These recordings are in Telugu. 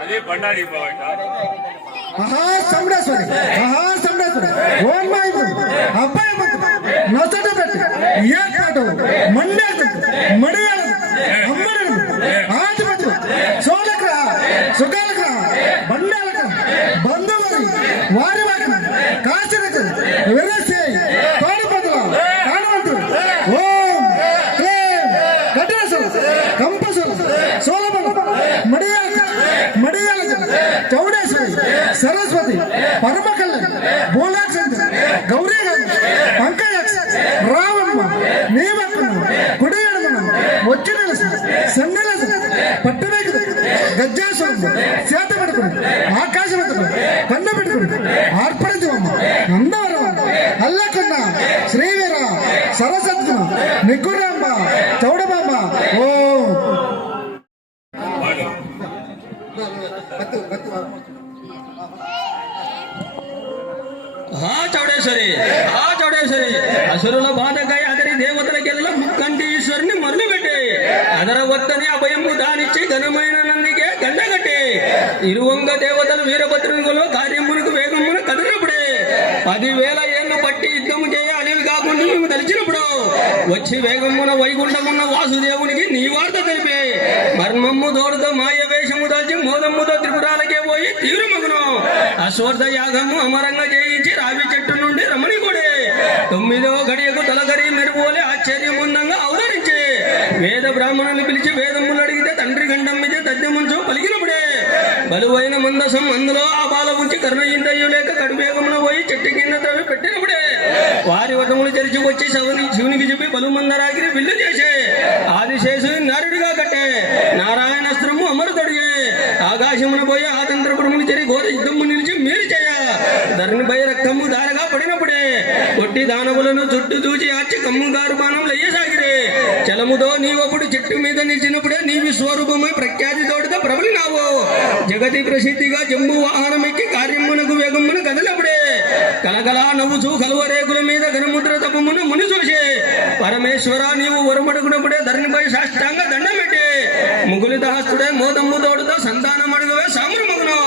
అదే బండారి బాబట మహాసమ్రాసుడి మహాసమ్రాసుడు ఓం మాయకుడు అబ్బాయి నొసట పెట్టు ఏర్పాటు మండేడు మడియాడు అమ్మడు ఆధిపతుడు సోలక సుఖాలక బండాలక బంధువులు వారి వాకన సరస్వతి పరమకల్యాణ్ బోలాక్ష గౌరీ పంకజాక్ష రావమ్మ నీవక్కమ్మ కుడి ఎడమన వచ్చి నిలసి సండలసి పట్టురేకుడు గజ్జాసుడు చేత పెట్టుకుడు ఆకాశవంతుడు కన్ను పెట్టుకుని ఆర్పడించవమ్మ నందవరమ్మ అల్లకున్న శ్రీవీర సరసత్తును నిగ్గురాంబ చౌడబాంబ ఓ. ಹಾ ಚೌಡೇಶ್ವರಿ ಹಾ ಚೌಡೇಶ್ವರಿ ಹಸುರುಲ ಬಾಧಕಾಯ ಅದರಿ ದೇವತಲಗೆಲ್ಲ ಮುಕ್ಕಂಟಿ ಈಶ್ವರಿని మరలిపెట్టే అదర వత్తనే అభయము దానిచ్చి ఘనమైన నందికే గండగట్టే ఇరువంగ దేవతలు వీరభద్రునిలో కార్యమునకు వేగమును కదిలినప్పుడే పదివేల ఏళ్ళు పట్టి యుద్ధము చేయ అనేవి కాకుండా మేము తలిచినప్పుడు వచ్చి వేగమున వైగుంఠమున్న వాసుదేవునికి నీ వార్త తెలిపే. మర్మమ్ము దోడుతో మాయ వేషము దాల్చి మోదమ్ముతో త్రిపురాలకే పోయి తీవ్రమగును. అశ్వర్థ యాగము అమరంగా చేయించి రావి చెట్టు నుండి రమణికుడే. తొమ్మిదో గడియకు తలకరి మెరుపోలే ఆశ్చర్యముందంగా అవతరించి వేద బ్రాహ్మణులు పిలిచి వేదములు అడిగితే తండ్రి గండం మీద తద్యముంచు పలికినప్పుడే. బలువైన మందసం అందులో ఆ బాల ఉంచి కర్ణ కడువేగమున పోయి చెట్టు కింద తవ్వి పెట్టినప్పుడే. వారి వటములు తెరిచి వచ్చి శివునికి చెప్పి బలు మందరాగిరి విల్లు చేసే. ఆదిశేషుని ఘోర యుద్ధము నిలిచి మీరు చేయ ధరణిపై రక్తము దారగా పడినప్పుడే కొట్టి దానవులను చుట్టూ చూచి ఆచి కమ్ము గారు బాణం లయ్యసాగిరే. చలముతో నీవప్పుడు చెట్టు మీద నిలిచినప్పుడే నీ స్వరూపమై ప్రఖ్యాతి తోడుతో ప్రబలినావు. జగతి ప్రసిద్ధిగా జంబు వాహనం ఎక్కి కార్యమునకు వేగమును కదలప్పుడు కలకల నవ్వుచూ కలువరేకుల మీద ఘనముద్ర తపమును ముని చూసే పరమేశ్వర నీవు వరమడుగునప్పుడే ధరణిపై సాష్టాంగ దండం పెట్టి ముగులి దహస్తుడే మోదమ్ము తోడుతో సంతానం అడుగువే సామ్రమగును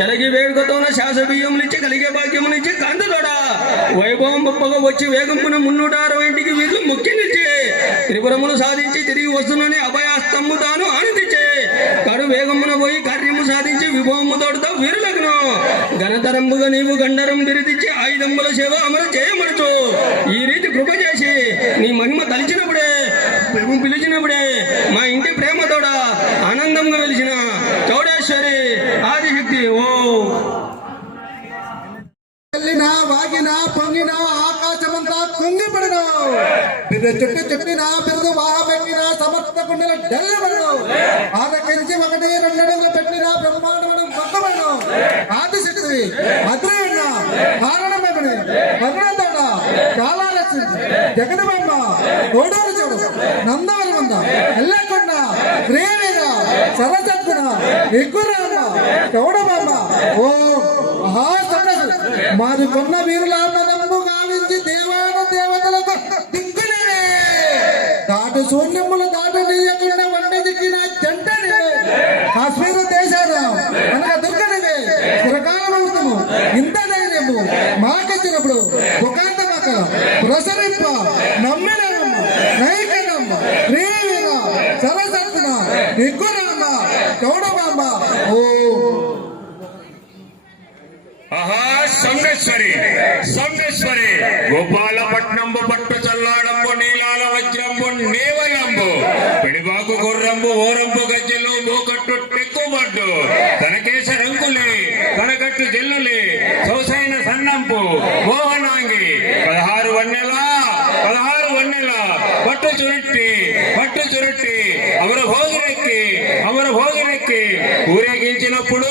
చలగి వేడుకతోన శాస బియ్యమునిచ్చి కలిగే భాగ్యమునిచ్చి కాంతతోడ. వైభవం గొప్పగా వచ్చి వేగంపున మున్నూట అరవై ఇంటికి వీళ్ళు ముఖ్య నిలిచి త్రిపురమును సాధించి తిరిగి వస్తున్నని అభయాస్తమ్ము తాను ఆనందించే. కడు వేగమున పోయి కార్యము సాధించి విభవము తోడుతో వీరులగ్ను ఘనతరంబుగా నీవు గండరం బిరిదిచ్చి ఆయుధంబుల సేవ అమలు చేయమనుచు. ఈ రీతి కృప చేసి నీ మహిమ తలిచినప్పుడే మేము పిలిచినప్పుడే మా బిర్ర చుట్టూ చుట్టిన బిరుదు బాగా పెట్టిన సమర్థ కుండల డెల్లబడను ఆదకరించి ఒకటి రెండు అడుగులు పెట్టిన బ్రహ్మాండమును మొక్కబడను ఆదిశక్తి అద్రయన్న కారణమేమని కరుణతోడ కాలాలక్ష్మి జగదబాంబ గోడూరు చూడు నందవరి వంద ఎల్లకొండ ప్రేమేద సరసత్తున ఎక్కురామ్మ చౌడబాంబ. ఓ మహాసన్నసు మాది కొన్న వీరులా శూన్యములు దాటు నీయకుండా నా దిక్కిన కాశ్మీర దేశాన అనగా దుర్గనివే. చిరకాలమవుతాము ఇంత ధైర్యము మాకిచ్చినప్పుడు ఒకంత మాక ప్రసరింప నమ్మినమ్మ నైకనమ్మ శ్రీవీర సరసత్తున ఓ. ఆహా సంగేశ్వరి సమ్మేశ్వరి గోపాలపట్నంబు వజ్రంబు నేవలంబు పిడిబాకు గుర్రంబు ఓరంబు గజ్జెలు మూకట్టు టెక్కుమడ్డు తనకేశ రంగులే కనకట్టు జల్లులే. సొసైన సన్నంపు మోహనాంగి. పదహారు వన్నెల పదహారు వన్నెల. పట్టు చురుట్టి పట్టు చురుట్టి అమర భోగిరెక్కి అమర భోగిరెక్కి ఊరేగించినప్పుడు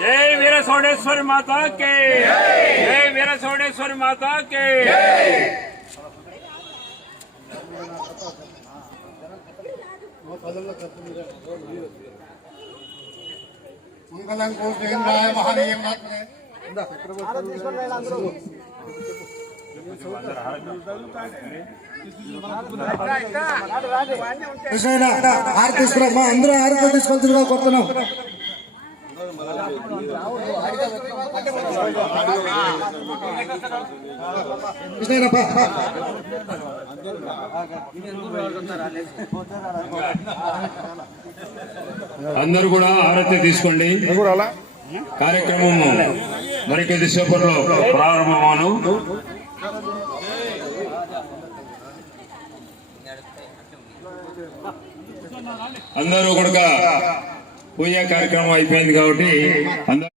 जय वीर सोडेश्वर माता के। जय वीर सोडेश्वर माता के। मंगलम को महानियम హారతి తీసుకురామ్మా అందరూ హారతి తీసుకొచ్చుగా కొడుతున్నాం. కృష్ణ అందరూ కూడా ఆరతి తీసుకోండి. కార్యక్రమం మరికొద్ది సేపట్లో ప్రారంభమాను అందరూ కూడా పూజా కార్యక్రమం అయిపోయింది కాబట్టి అందరూ